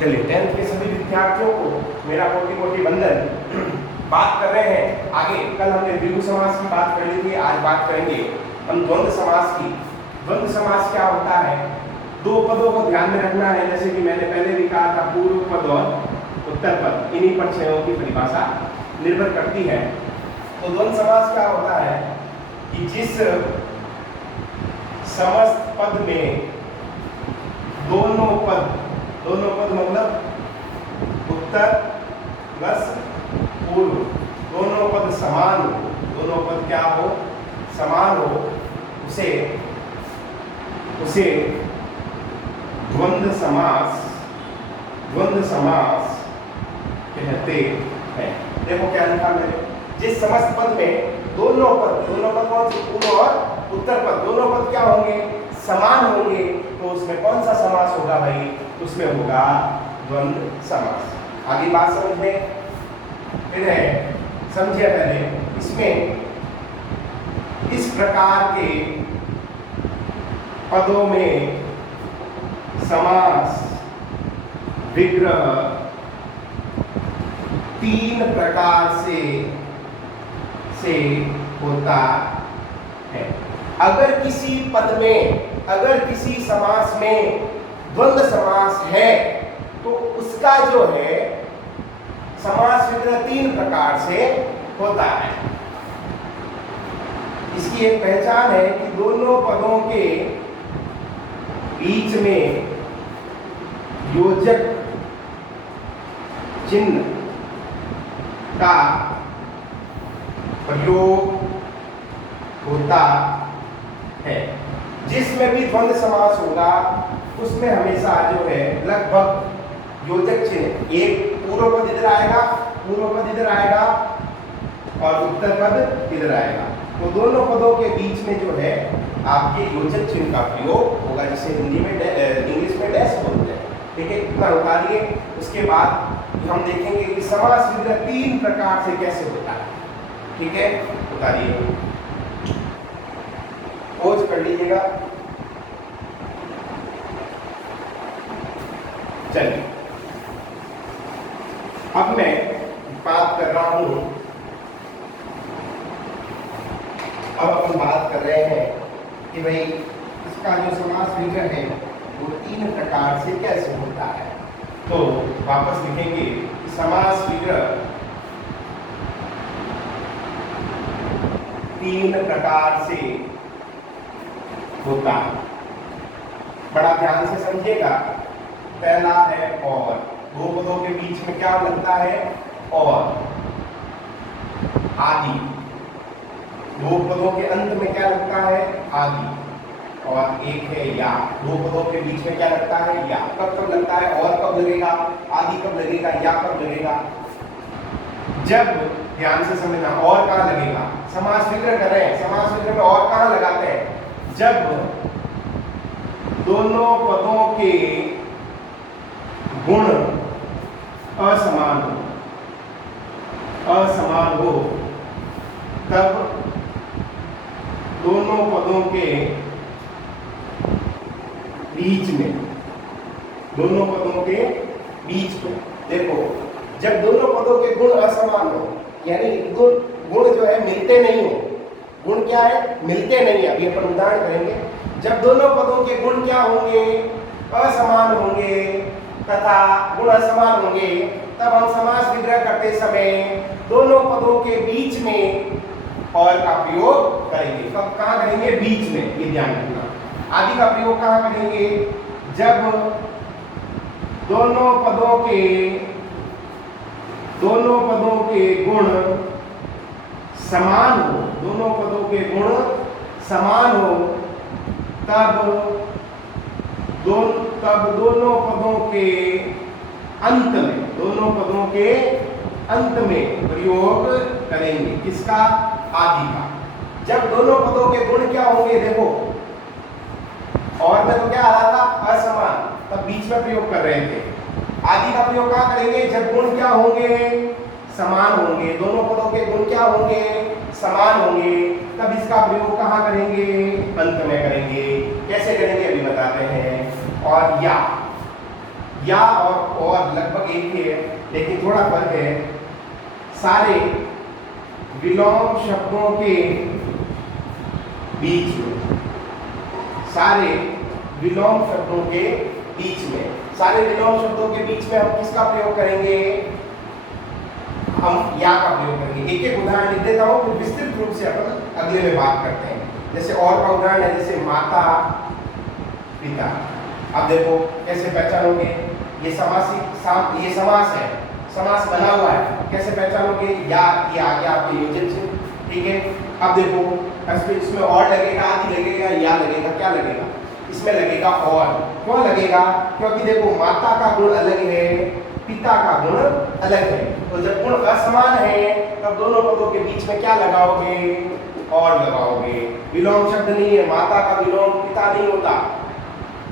चलिए 10th के सभी विद्यार्थियों को मेरा कोटि कोटि वंदन। बात कर रहे हैं आगे। कल हमने द्विगु समास की बात कर ली थी, आज बात करेंगे हम द्वंद्व समास की। द्वंद्व समास क्या होता है? दो पदों को ध्यान में रखना है, जैसे कि मैंने पहले भी कहा था, पूर्व पद और उत्तर पद, इन्हीं पर छयों की परिभाषा निर्भर करती है। तो द्वंद्व समास क्या होता है कि जिस समस्त पद में दोनों पद मतलब उत्तर प्लस पूर्व, दोनों पद समान हो, दोनों पद क्या हो? समान हो, उसे द्वंद्व समास कहते हैं। देखो क्या लिखा मैंने, जिस समस्त पद में दोनों पद कौन से? पूर्व और उत्तर पद, दोनों पद क्या होंगे? समान होंगे, तो उसमें कौन सा समास होगा भाई? उसमें होगा द्वंद्व समास। आगे बात समझ में फिर है, समझिए पहले। इसमें इस प्रकार के पदों में समास विग्रह तीन प्रकार से होता है। अगर किसी पद में, अगर किसी समास में द्वंद्व समास है तो उसका जो है समास विग्रह तीन प्रकार से होता है। इसकी एक पहचान है कि दोनों पदों के बीच में योजक चिन्ह का प्रयोग होता है। जिसमें भी द्वंद्व समास होगा उसमें हमेशा जो है लगभग योजक चिन्ह, एक पूर्व पद इधर आएगा, पूर्व पद इधर आएगा और उत्तर पद इधर आएगा। तो दोनों पदों के बीच में जो है आपके योजक चिन्ह का प्रयोग होगा, जिसे हिंदी में इंग्लिश में डैश बोलते हैं। ठीक है, इतना उतारिए। उसके बाद हम देखेंगे कि समास विग्रह तीन प्रकार से कैसे होता है। ठीक है, उतारिए, खोज कर लीजिएगा। चलिए, अब मैं बात कर रहा हूं, अब अपन बात कर रहे हैं कि भाई इसका जो समास विग्रह है वो तीन प्रकार से कैसे होता है। तो वापस लिखेंगे कि समास विग्रह तीन प्रकार से होता है। बड़ा ध्यान से समझिएगा। पहला है और, दो पदों के बीच में क्या लगता है? और। आदि, दो पदों के अंत में क्या लगता है? आदि। और एक है या, दो पदों के बीच में क्या लगता है? या। कब कब लगता है? और कब लगेगा? आदि कब लगेगा? या कब लगेगा? जब, ध्यान से समझना, और कहाँ लगेगा? समास विग्रह कर रहे हैं, समास विग्रह में और कहाँ लगाते हैं? जब दोनों पदों के गुण असमान हो, तब दोनों पदों के बीच में, देखो, जब दोनों पदों के गुण असमान हो, यानी गुण जो है मिलते नहीं हो। गुण क्या है? मिलते नहीं है। अभी अपन उदाहरण करेंगे। जब दोनों पदों के गुण क्या होंगे? असमान होंगे तथा गुण असमान होंगे, तब हम समास विग्रह करते समय दोनों पदों के बीच में और का प्रयोग करेंगे। कब, कहाँ करेंगे? बीच में, ये ध्यान रखना। आदि का प्रयोग कहाँ करेंगे? जब दोनों पदों के गुण समान हो, दोनों पदों के गुण समान हो, तब दोनों पदों के अंत में प्रयोग करेंगे। किसका? आदि का। जब दोनों पदों के गुण क्या होंगे? देखो, और में तो क्या आ रहा था? असमान, तब बीच में प्रयोग कर रहे थे। आदि का प्रयोग कहाँ करेंगे? जब गुण क्या होंगे? समान होंगे। दोनों पदों के गुण क्या होंगे? समान होंगे, तब इसका प्रयोग कहाँ करेंगे? अंत में करेंगे। कैसे करेंगे अभी बताते हैं। और या और लगभग एक ही है, लेकिन थोड़ा फर्क है। सारे विलोम शब्दों के बीच में, सारे विलोम शब्दों के बीच में, सारे विलोम शब्दों के बीच में हम किसका प्रयोग करेंगे? हम या का प्रयोग करेंगे। एक एक उदाहरण लिख देता हूँ, फिर विस्तृत रूप से अपन अगले में बात करते हैं। जैसे और का उदाहरण है, जैसे माता पिता। अब देखो कैसे पहचानोगे? ये ये समास है, समास बना हुआ है, कैसे पहचानोगे? या ये आ गया आपके योजक से, ठीक है। अब देखो इसमें और लगेगा, आदि लगेगा, या लगेगा, क्या लगेगा? इसमें लगेगा और। क्यों लगेगा? क्योंकि देखो माता का गुण अलग है, पिता का गुण अलग है। तो जब गुण असमान है तब दोनों पदों के बीच में क्या लगाओगे? और लगाओगे। विलोम शब्द नहीं है, माता का विलोम पिता नहीं होता।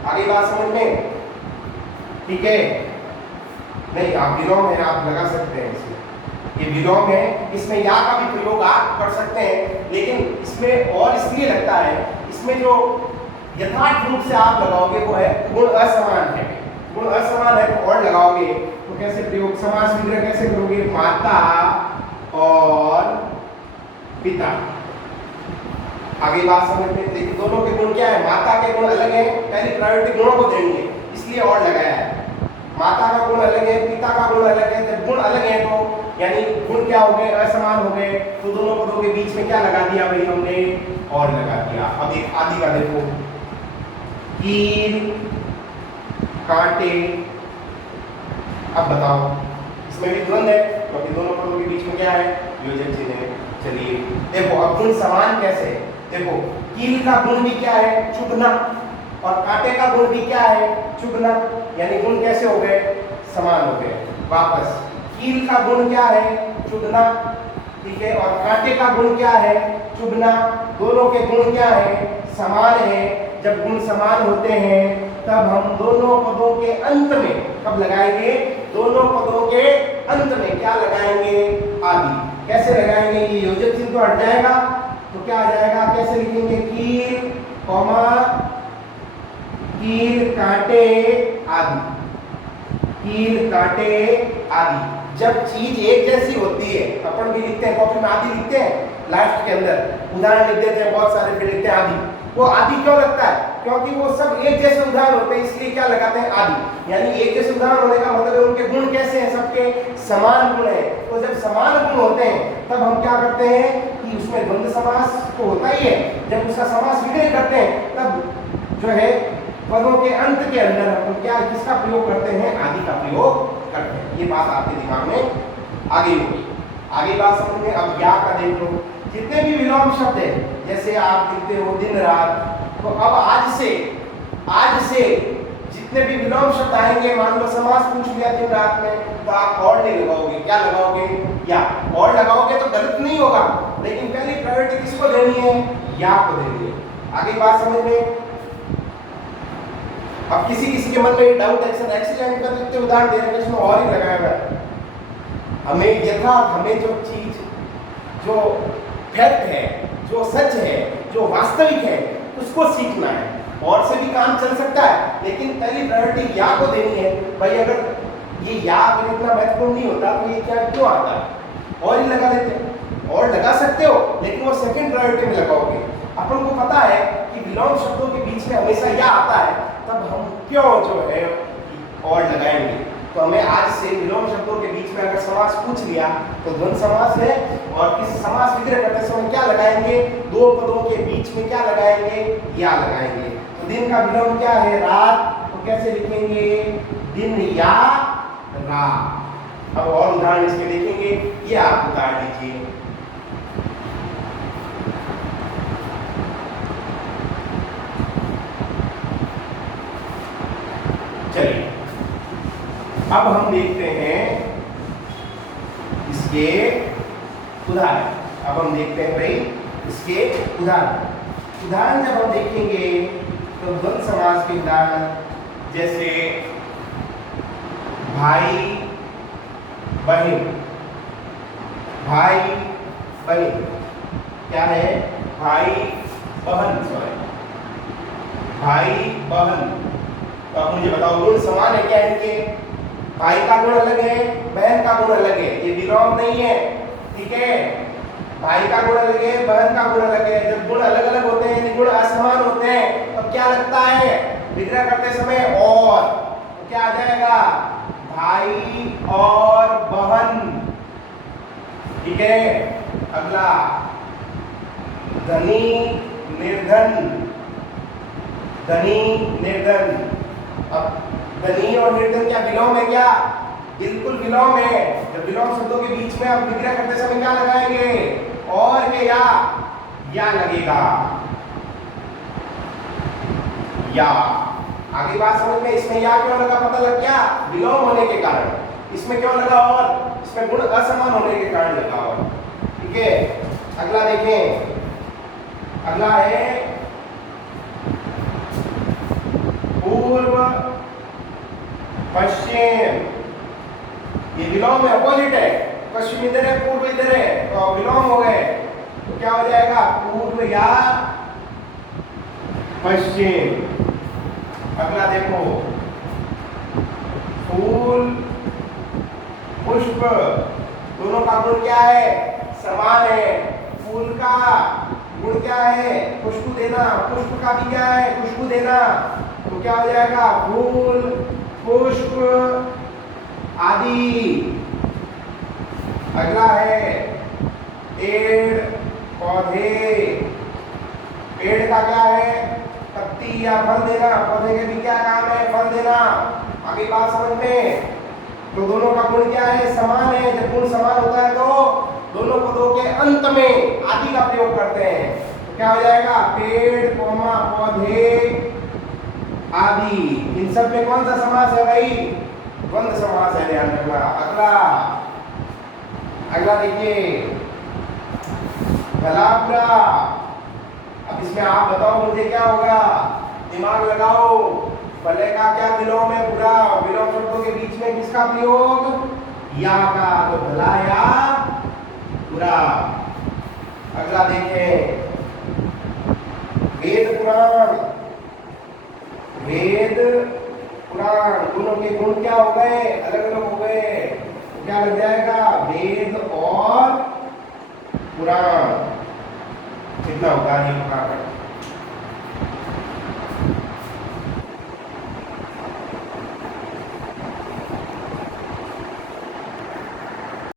आगे बात समझ में? ठीक है। नहीं, आप विलोम है, आप लगा सकते हैं इसमें, ये विलोम है, इसमें या का भी प्रयोग आप कर सकते हैं, लेकिन इसमें और इसलिए लगता है, इसमें जो यथार्थ रूप से आप लगाओगे वो है गुण असमान है। गुण असमान है तो और लगाओगे, तो कैसे प्रयोग? समास विग्रह कैसे करोगे? माता और पिता। आगे बात समझ में? देखिए दोनों के गुण क्या है? माता के गुण अलग है, पहली प्रायोरिटी गुणों को देंगे, इसलिए और लगाया है। माता का गुण अलग है, पिता का गुण अलग है। जब गुण अलग है तो यानी गुण क्या हो गए? असमान हो गए। तो दोनों पदों के बीच में क्या लगा दिया भाई हमने? और लगा दिया। अब एक आदि का देखो, कील कांटे। अब बताओ, इसमें भी द्वंद है क्योंकि दोनों पदों के बीच में क्या है? योजक चिन्ह है। चलिए देखो अब गुण समान कैसे? देखो कील का गुण भी क्या है? चुभना। और कांटे का गुण भी क्या है? चुभना। यानी गुण कैसे हो गए? समान हो गए। वापस कील का गुण क्या है? चुभना, ठीक है। और कांटे का गुण क्या है? चुभना। दोनों के गुण क्या है? समान है। जब गुण समान होते हैं तब हम दोनों पदों के अंत में कब लगाएंगे? दोनों पदों के अंत में क्या लगाएंगे? आदि। कैसे लगाएंगे? ये योजक चिन्ह तो हट जाएगा, तो क्या आ जाएगा? कैसे लिखेंगे? कील कॉमा कील कांटे आदि, कील कांटे आदि। जब चीज एक जैसी होती है, अपन भी लिखते हैं कॉपी में आदि लिखते हैं, लास्ट के अंदर उदाहरण लिख देते हैं बहुत सारे, फिर लिखते हैं आदि। वो आदि क्यों लगता है? क्योंकि वो सब एक जैसे उदाहरण होते हैं, इसलिए क्या लगाते हैं? आदि। यानी एक जैसे उदाहरण होने का मतलब है उनके गुण कैसे हैं? सबके समान गुण है। तो जब समान गुण होते हैं तब हम क्या करते हैं कि उसमें द्वंद्व समास तो होता ही है। जब उसका समास विग्रह करते हैं तब जो है पदों के अंत के अंदर हम क्या किसका प्रयोग करते हैं? आदि का प्रयोग करते हैं। ये बात आपके दिमाग में आगे होगी। आगे बात समझ में? अब या का देख लो, जितने भी विलोम शब्द है, जैसे आप लिखते हो दिन रात, तो अब आज से जितने भी विलोम शब्द आएंगे, मान लो समास पूछ लिया दिन रात में, तो आप और नहीं लगाओगे। क्या लगाओगे? या। और लगाओगे तो गलत नहीं होगा, लेकिन पहली प्रायोरिटी किसको देनी है? या को देनी है। आगे बात समझ में? अब किसी के मन में ये डाउट है सर एक्सीडेंट का इतने उदाहरण दे रहे हैं, इसमें और ही लगाया हुआ है। हमें जो चीज, जो फैक्ट है, जो सच है, जो वास्तविक है, उसको सीखना है। और से भी काम चल सकता है, लेकिन पहली प्रायोरिटी या को देनी है। भाई अगर ये या अगर इतना महत्वपूर्ण नहीं होता तो ये क्या क्यों आता है? और ही लगा लेते हैं। और लगा सकते हो, लेकिन वो सेकंड प्रायोरिटी में लगाओगे। अपन को पता है कि विलोम शब्दों के बीच में हमेशा या आता है, तब हम क्यों जो है और लगाएंगे? तो हमें आज से विलोम शब्दों के बीच में अगर समास पूछ लिया तो द्वंद्व समास है, और किस समास विग्रह करते समय क्या लगाएंगे? दो पदों के बीच में क्या लगाएंगे? या लगाएंगे। तो दिन का विलोम क्या है? रात। तो कैसे लिखेंगे? दिन या रात। अब और उदाहरण इसके देखेंगे, ये आप उतार लीजिए। चलिए अब हम देखते हैं इसके उदाहरण। अब हम देखते हैं भाई इसके उदाहरण जब हम देखेंगे तो द्वंद्व समास के उदाहरण, जैसे भाई बहन। भाई बहन क्या है? भाई बहन, सॉरी भाई बहन। तो आप मुझे बताओ गुण समान है क्या इनके? भाई का गुण अलग है, बहन का गुण अलग है, ये विलोम नहीं है, ठीक है। भाई का गुण अलग है, बहन का गुण अलग है। जब गुण अलग अलग होते हैं, गुण असमान होते हैं, तो क्या लगता है विग्रह करते समय और, तो क्या आ जाएगा भाई और बहन, ठीक है। अगला धनी निर्धन, धनी निर्धन। अब धनी और निर्धन क्या विलोम है क्या? बिल्कुल विलोम है। जब विलोम शब्दों के बीच में आप विग्रह करते समय क्या लगाएंगे? और के या लगेगा, या। आगे बात समझ में, इसमें या क्यों लगा पता लग गया? विलोम होने के कारण। इसमें क्यों लगा और? इसमें गुण असमान होने के कारण लगा और, ठीक है। अगला देखें, अगला है पूर्व पश्चिम। ये विलोम है, अपोजिट है। पश्चिम इधर है, पूर्व इधर है, तो विलोम हो गए, तो क्या हो जाएगा पूर्व या पश्चिम। अगला देखो, फूल पुष्प, दोनों का गुण क्या है? समान है। फूल का गुण क्या है? खुशबू देना। पुष्प का भी क्या है? खुशबू देना। तो क्या हो जाएगा फूल पुष्प आदि। अगला है पेड़ पौधे। पेड़ का क्या है? पत्ती या फल देना। पौधे के भी क्या काम है? फल देना। आगे बात समझ में, तो दोनों का गुण क्या है? समान है। जब गुण समान होता है तो दोनों पदों के अंत में आदि का प्रयोग करते हैं, तो क्या हो जाएगा पेड़ कौमा पौधे आदि। इन सब में कौन सा समास है भाई? द्वंद्व समास है, ध्यान रखना। अगला देखिए, भला बुरा। अब इसमें आप बताओ मुझे क्या होगा? दिमाग लगाओ। भले का क्या विलोम है? बुरा। विलोम शब्दों के बीच में किसका प्रयोग? या का। तो भला या बुरा। अगला देखें, वेद पुराण। वेद पुराण, दोनों के गुण क्या हो गए? अलग अलग हो गए, तो क्या लग जाएगा वेद और पुराण। कितना होगा ये?